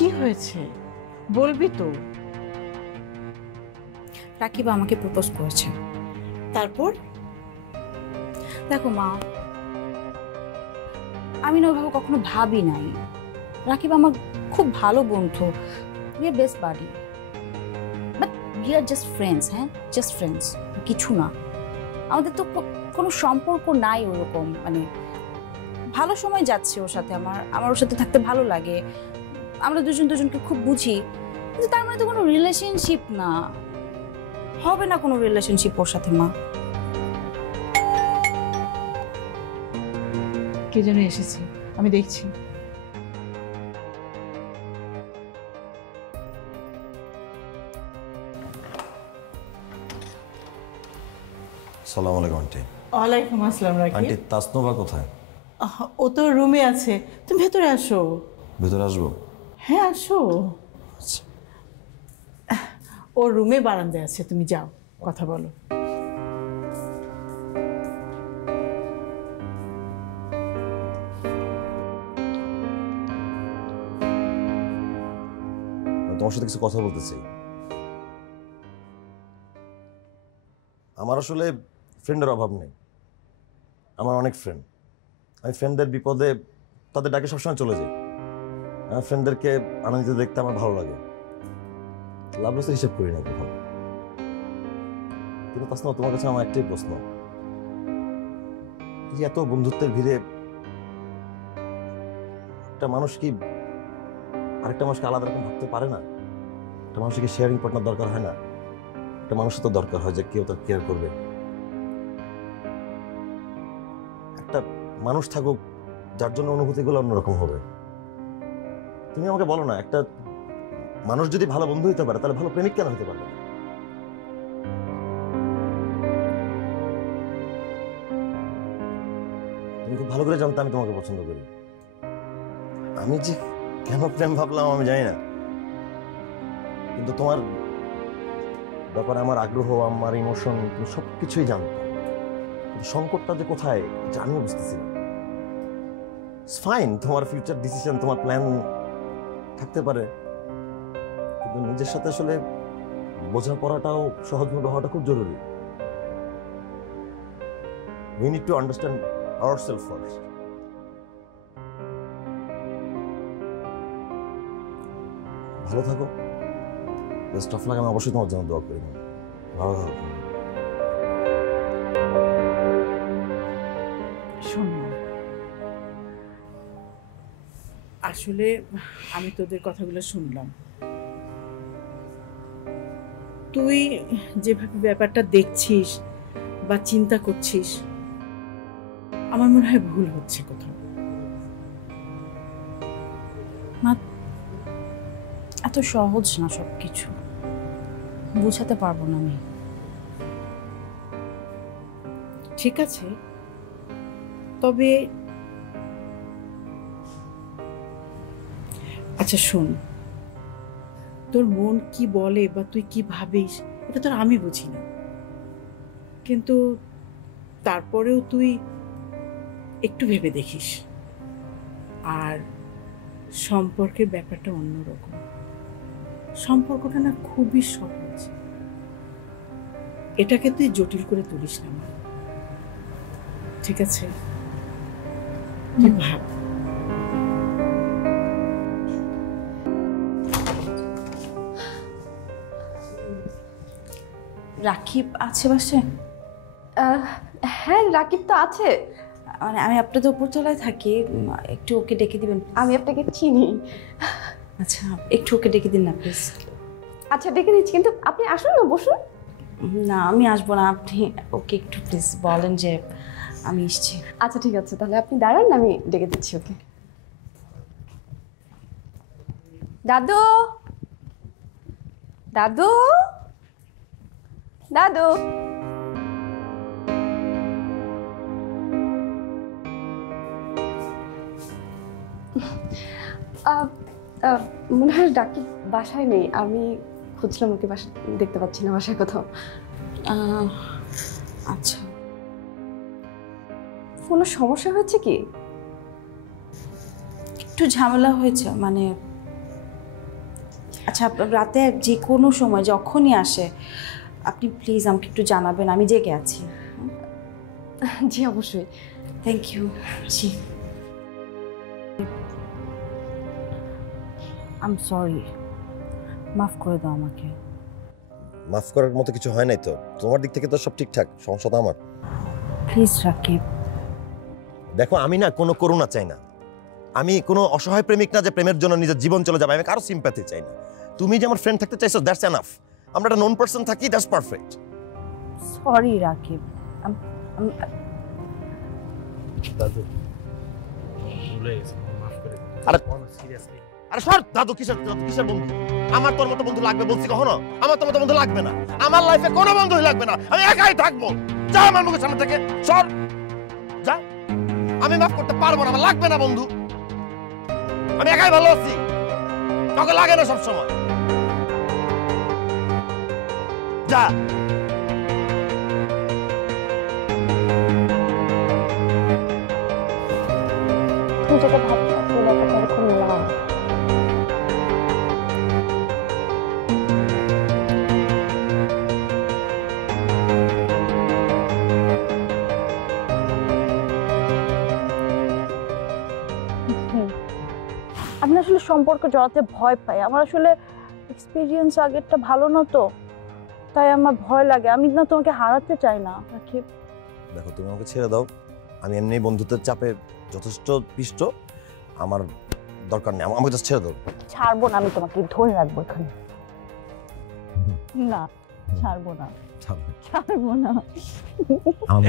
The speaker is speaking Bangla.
কি হয়েছে বলবি তো? রাকিব আমাকে প্রপোজ করেছে। তারপর? দেখো মা, আমি না ওইভাবে কখনো ভাবি নাই। রাকিব আমার খুব ভালো বন্ধু, we are best buddy, but we are just friends. হ্যাঁ, জাস্ট ফ্রেন্ডস, কিছু না। আমাদের তো কোনো সম্পর্ক নাই ওরকম, মানে ভালো সময় যাচ্ছে ওর সাথে, আমার ওর সাথে থাকতে ভালো লাগে, আমরা দুজন দুজনকে খুব বুঝি, কিন্তু তার মানে তো কোনো রিলেশনশিপ না, হবে না কোনো রিলেশনশিপ ওর সাথে। মা, কে যেন এসেছে, আমি দেখছি। আসসালামু আলাইকুম আন্টি। ওয়ালাইকুম আসসালাম। রাকিব আন্টি, তাসনোভা কোথায়? ও তো রুমে আছে, তুমি ভেতরে আসো। ভেতরে আসবো? হ্যাঁ আসো। আচ্ছা। ও রুমে বারান্দায় আছে, তুমি যাও কথা বলো। তোমার সাথে কিছু কথা বলতে চাই। আমার আসলে ফ্রেন্ডের অভাব নেই, আমার অনেক ফ্রেন্ড। আমি ফ্রেন্ডদের বিপদে তাদের ডাকে সবসময় চলে যাই। আমার ফ্রেন্ডদেরকে আনন্দিত দেখতে আমার ভালো লাগে, লাভ লসের হিসেব করি না কখন। কিন্তু তাসনা, তোমার কাছে আমার একটাই প্রশ্ন, যে এত বন্ধুত্বের ভিড়ে একটা মানুষ কি আরেকটা মানুষকে আলাদা রকম ভাবতে পারে না? একটা মানুষকে শেয়ারিং পার্টনার দরকার হয় না? একটা মানুষের তো দরকার হয় যে কেউ তার কেয়ার করবে। একটা মানুষ থাকুক যার জন্য অনুভূতিগুলো অন্যরকম হবে। তুমি আমাকে বলো না, একটা মানুষ যদি ভালো বন্ধু হইতে পারে তাহলে ভালো প্রেমিক কেন হতে পারবে না? তুমি খুব ভালো করে জানতে আমি তোমাকে পছন্দ করি। আমি যে কেন প্রেম ভাবলাম আমি জানি না, কিন্তু তোমার ব্যাপারে আমার আগ্রহ, আমার ইমোশন, তুমি সবকিছুই জানতো। কিন্তু সংকটটা যে কোথায় আমিও বুঝতেছি না। ফাইন, তোমার ফিউচার ডিসিশন, তোমার প্ল্যান থাকতে পারে, কিন্তু নিজের সাথে আসলে বোঝাপড়াটাও সহজভাবে হওয়াটা খুব জরুরি। We need to understand ourselves first. ভালো থাকো, বেস্ট অফ লাক। আমি অবশ্যই তোমার জন্য দোয়া করি। ভালো থাকো। শোন না, আসলে আমি তোদের কথাগুলো শুনলাম। তুই যেভাবে ব্যাপারটা দেখছিস বা চিন্তা করছিস, আমার মনে হয় ভুল হচ্ছে কোথাও। মা, এত সহজ না সবকিছু, বুঝাতে পারবো না আমি। ঠিক আছে, তবে আচ্ছা শোন, তোর মন কি বলে বা তুই কি ভাবিস এটা তোর আমি বুঝি না, কিন্তু তারপরেও তুই একটু ভেবে দেখিস। আর সম্পর্কের ব্যাপারটা অন্যরকম। সম্পর্কটা না খুবই সহজ, এটাকে তুই জটিল করে তুলিস না। ঠিক আছে, তুই ভাব। রাকিব আছে বাসায়? হ্যাঁ, রাকিব তো আছে। মানে আমি আপনাদের উপরতলায় থাকি, একটু ওকে ডেকে দিবেন? আমি আপনাকে চিনি। আচ্ছা, একটু ওকে ডেকে দিন না প্লিজ। আচ্ছা, ডেকে দিচ্ছি, কিন্তু আপনি আসুন না, বসুন। না, আমি আসবো না, আপনি ওকে একটু প্লিজ বলেন যে আমি এসছি। আচ্ছা ঠিক আছে, তাহলে আপনি দাঁড়ান, আমি ডেকে দিচ্ছি ওকে। দাদু, দাদু, দাদু। মনে হয় ডাকি বাসায় নেই, আমি খুঁজলাম ওকে, বাসায় দেখতে পাচ্ছি না, বাসায় কোথাও। আচ্ছা, কোনো সমস্যা হয়েছে কি? একটু ঝামেলা হয়েছে, মানে আচ্ছা রাতে যে কোনো সময় যখনই আসে আপনি প্লিজ আমাকে একটু জানাবেন, আমি জেগে আছি। জি অবশ্যই। Thank you. জি আই এম সরি, মাফ করে দাও আমাকে। মাফ করার মতো কিছু হয় নাই তো, তোমার দিক থেকে তো সব ঠিকঠাক, সমস্যা তো আমার। প্লিজ রাকিব। দেখো আমি না কোনো করুণা চাই না, আমি কোনো অসহায় প্রেমিক না যে প্রেমের জন্য নিজের জীবন চলে যাবে, আমি কারো সিম্প্যাথি চাই না। তুমি যে আমার ফ্রেন্ড থাকতে চাইছো দ্যাটস এনাফ, আমরা একটা নন পারসন থাকি, দ্যাটস পারফেক্ট। সরি রাকিব। দাদু ভুলে গেছি, মাফ করে দিন। আরে সিরিয়াসলি আরে সর দাদু, কিসের বন্ধু? আমার তোর মতো বন্ধু লাগবে বলছি কখনো? আমার তোর মতো বন্ধু লাগবে না, আমার লাইফে কোনো বন্ধুই লাগবে না, আমি একাই থাকবো। যা আমার মুখের সামনে থেকে সর, যা। আমি মাফ করতে পারবো না, আমার লাগবে না বন্ধু, আমি একাই ভালো আছি, তোকে লাগে না সবসময়, যা। তুমি যেটা ভাবছো এই ব্যাপারটা এরকম না। আমি আসলে সম্পর্ক জড়াতে ভয় পাই, আমার আসলে এক্সপিরিয়েন্স আগেরটা ভালো না তো, তাই আমার ভয় লাগে। আমি না তোমাকে হারাতে চাই না রাকিব। দেখো তুমি আমাকে ছেড়ে দাও, আমি এমনি বন্ধুত্বের চাপে যথেষ্ট পিষ্ট, আমার দরকার নেই, আমাকে জাস্ট ছেড়ে দাও। ছাড়বো না, আমি তোমাকে ধরে রাখবো এখানে। না ছাড়বো না, ছাড়বো না। আমার